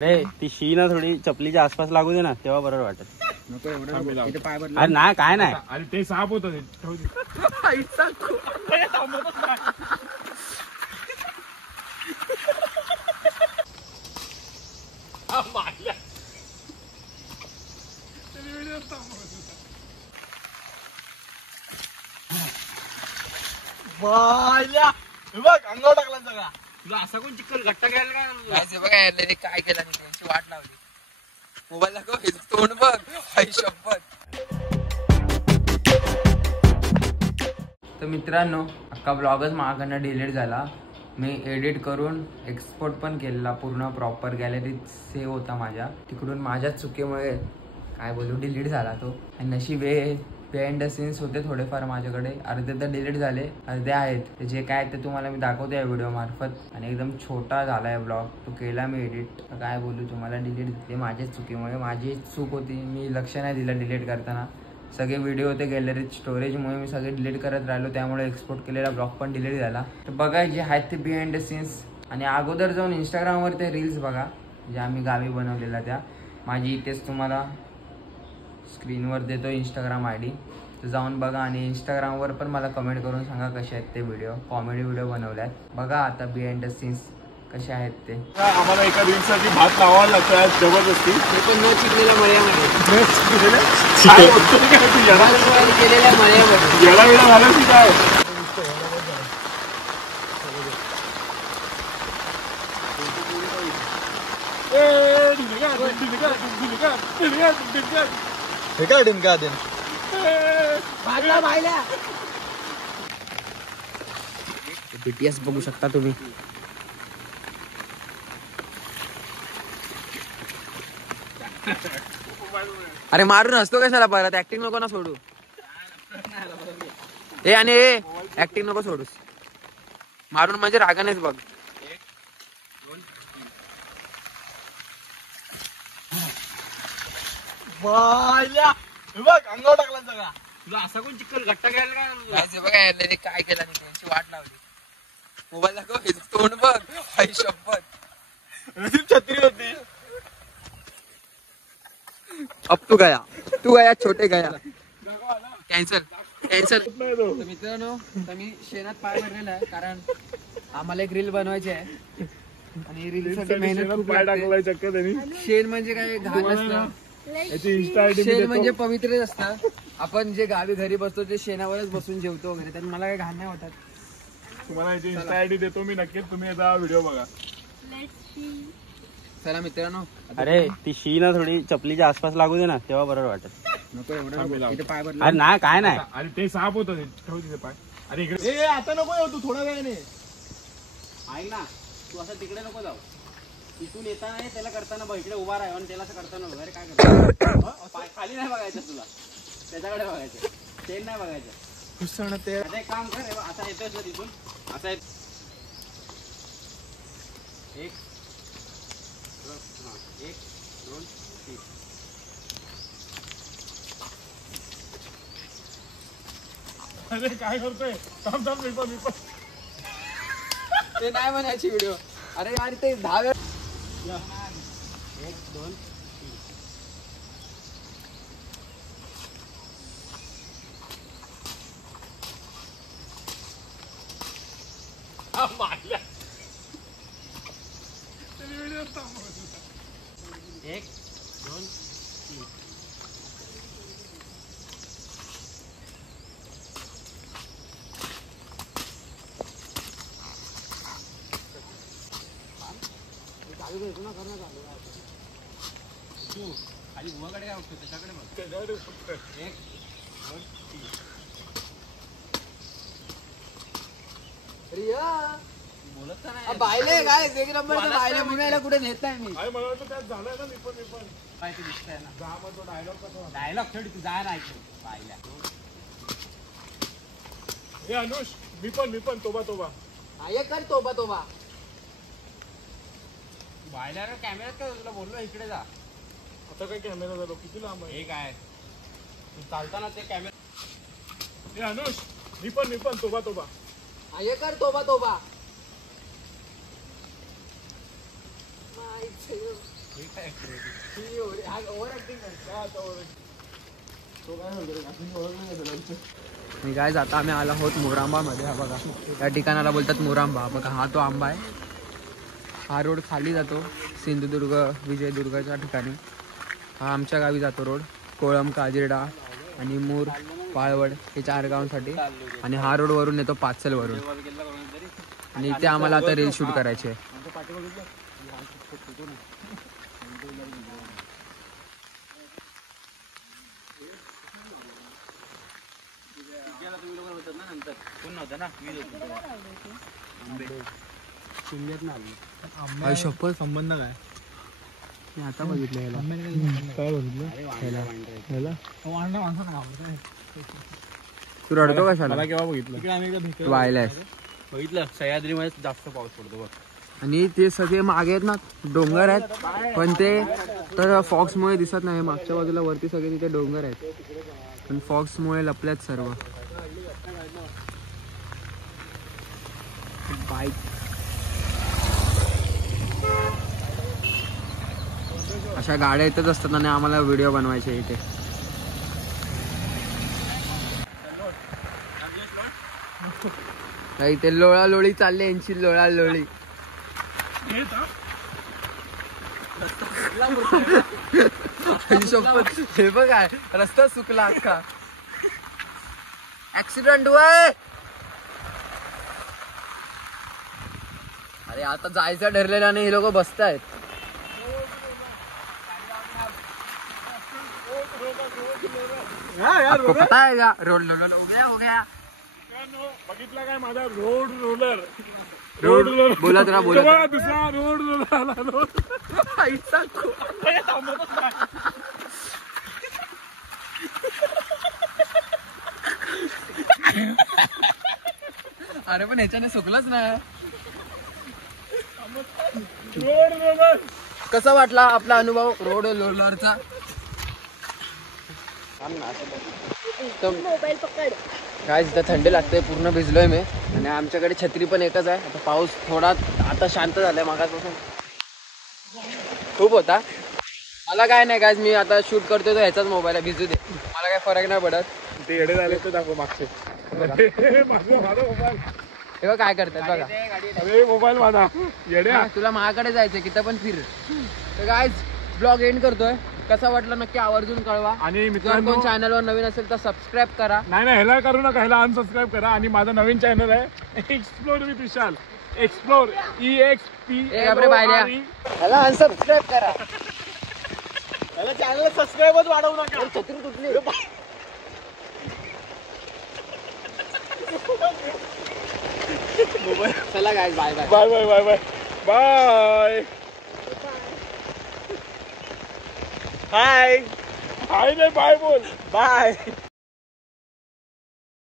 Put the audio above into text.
अरे ती शी ना थोडी चपलीच्या आसपास लागू दे ना, तेव्हा बरोबर वाटत. नको एवढं पाय बदल. अरे ना काय नाही. अरे ते साप होत अंगावर टाकला सगळा. तुला असा कोण चिकन गट्टा घ्यायला काय बघा काय केलं नाही, त्यांची वाट लावली. मोबाईल दाखव, तोंड बघ. आई शपथ. तर मित्रांनो, अख्खा ब्लॉगच माझ्याकडनं डिलीट झाला. मी एडिट करून एक्सपोर्ट पण केलेला, पूर्ण प्रॉपर गॅलरीत सेव्ह होता माझ्या. तिकडून माझ्याच चुकीमुळे काय बोलू डिलीट झाला तो. आणि नशीब बिहाइंड द सीन्स होते थोडेफार माझ्याकडे, अर्धे तर डिलीट झाले, अर्धे आहेत. जे काय ते तुम्हाला मी दाखवतो या व्हिडिओ मार्फत. आणि एकदम छोटा झाला आहे ब्लॉग, तो केला मी एडिट. काय बोलू तुम्हाला, डिलीट ते माझ्याच चुकीमुळे, माझी चूक होती. मी लक्ष नाही दिलं डिलीट करताना. सगळे व्हिडिओ होते गॅलरीत, स्टोरेजमुळे मी सगळे डिलीट करत राहिलो, त्यामुळे एक्सपोर्ट केलेला ब्लॉग पण डिलीट झाला. तर बघा जे आहेत ते बिहाइंड द सीन्स. आणि अगोदर जाऊन इंस्टाग्रामवर ते रील्स बघा, ज्या आम्ही गावी बनवलेल्या त्या. माझी इथेच तुम्हाला स्क्रीनवर देतो इंस्टाग्राम ID, तर जाऊन बघा. आणि इंस्टाग्रामवर पण मला कमेंट करून सांगा कसे आहेत ते व्हिडिओ. कॉमेडी व्हिडिओ बनवल्यात बघा. आता बिहाइंड द सीन्स कसे आहेत ते. आम्हाला एका रीलसाठी भात लावावा लागतो जबरदस्ती. ते पण न चिकलेल्या मळ्यामध्ये, केलेल्या मळ्यामध्ये येडा वेळा झाला की काय. BTS बघू शकता तुम्ही. अरे मारून हसतो कशाला, परत ऍक्टिंग नको ना सोडू. आणि ऍक्टिंग नको सोडूस, मारून म्हणजे रागानेच बघ. अंगावर टाकला सगळा. तुला असा कोण चिकन गट्टा घ्यायला काय बघा काय केलं नाही, त्यांची वाट लावली. मोबाईल दाखव, तोंड बघ. आई शपथ. छत्री होती. अब तू गया छोटे गया. कॅन्सल. मित्रांनो, तर मी शेणात पाय भरलेला आहे, कारण आम्हाला एक रील बनवायची आहे. आणि रील साठी मेहनत खूप लागते. शेण म्हणजे काय घाण नसतं, शेण म्हणजे पवित्रच असतं. आपण जे गावी घरी बसतो ते शेणावरच बसून जेवतो वगैरे, तर मला काही घाण नाही वाटत. तुम्हाला याची इंस्टा ID देतो मी, नक्कीच तुम्ही याचा व्हिडिओ बघा. चला मित्रांनो. अरे ती शी ना थोडी चपलीच्या आसपास लागू दे ना, तेव्हा बरोबर वाटत. नको एवढं पाय बदल. अरे ना काय नाही. अरे ते साप होत तिथे पाय. अरे इकडे आता नको येऊ तू, थोड्या वेळाने ऐक ना. तू असं तिकडे नको जाऊ. इथून येताना त्याला करताना बघ, इकडे उभा राहा आणि त्याला असं करताना वगैरे काय करतो. खाली नाही बघायचं तुला, त्याच्याकडे बघायचं. तेल नाही बघायचं. आता एक काम कर, असा येतोय ना तिथून, असा एक दोन तीन. अरे काय करतोय, थांब मी पण ते नाही म्हणायची व्हिडिओ. अरे यार ते 10 वेळा. 1 2 3. मारल्या. 1 2 3. खाली गुहाकडे काय बघतो, त्याच्याकडे बघ. 1 2 3. बोलत तर नाही. बायले काय एक नंबर बायले मुलाला कुठे नेत नाही मी. मला वाटतं त्यात झालंय ना. मी पण काय ते दिसतंय ना. जा मग तो डायलॉग कसा. डायलॉग थोडी तू जाय ना ऐकू पाहिल्या. हे अनुष, मी पण तोबा. हे कर तोबा. बायला कॅमेऱ्यात काय तुला बोललो इकडे जा. आता काय कॅमेरा झालो, किती लांब आहे. हे काय तू चालताना ते कॅमेरा. हे अनुष, मी पण तोबा. हे कर तोबा. मी काय आता आम्ही आलो आहोत मोरांबामध्ये. हा बघा या ठिकाणाला बोलतात मोरांबा. बघा हा तो आंबा आहे. हा रोड खाली जातो सिंधुदुर्ग विजयदुर्गच्या ठिकाणी. हा आमच्या गावी जातो रोड. कोळम काजिरडा आणि मूर पाळवड हे 4 गावांसाठी. आणि हा रोड वरून येतो पाचलवरून. आणि इथे आम्हाला आता रील शूट करायची आहे. शपथ संबंध काय मी आता बघितलं याला. काय बघितलं तू रडतो कशाला? मला केव्हा बघितलं? वायलास बघितलं सह्याद्रीमध्ये जास्त पाऊस पडतो बघ. आणि ते सगळे मागे आहेत ना डोंगर आहेत पण ते तर फॉक्समुळे दिसत नाही. मागच्या बाजूला वरती सगळे तिथे डोंगर आहेत पण फॉक्समुळे लपल्यात सर्व. बाईक अशा गाड्या येतच असतात आणि आम्हाला व्हिडिओ बनवायचे इथे. इथे लोळालोळी चालली यांची लोळालोळी. हे बघा रस्ता सुकला अख्खा. ऍक्सिडेंट होय. अरे आता जायचं ठरलेलं आणि हे लोक बसतायत. आपको पता है क्या रोड रोलर हो गया. बघितला काय माझा रोड रोलर बोला जरा बोला. दुसरा रोड रोलर आला. अरे पण ह्याच्याने सुकलंच ना. रोड रोलर कसा वाटला आपला अनुभव रोड रोलरचा? काय इथं थंडी लागते. पूर्ण भिजलोय मी आणि आमच्याकडे छत्री पण एकच आहे. आता पाऊस थोडा आता शांत झालाय. मागासपासून खूप होता. मला काय नाही काय मी आता शूट करतोय तो ह्याचाच मोबाईल आहे. भिजू दे मला काय फरक नाही पडत. ते येडे झाले ते दाखव मागचे. माझा मोबाईल तेव्हा काय करतात बघा. अरे मोबाईल माझा येडे. तुला माझ्याकडे जायचं किती पण फिर. तर काय ब्लॉग एंड करतोय. कसा वाटला नक्की आवर्जून कळवा. आणि मित्रांनो कोण चॅनलवर नवीन असेल तर सबस्क्राईब करा. नाही ह्याला करू नका. ह्याला अनसबस्क्राईब करा. आणि माझा नवीन चॅनल आहे explore with Vishal. Explore EXPLORE. ह्याला अनसबस्क्राईब करा. ह्याला चॅनल सबस्क्राईबच वाढवू नका. छत्री तुटली. चला guys bye bye bye bye bye bye bye. Hi hi नाही बाय बोल. बाय.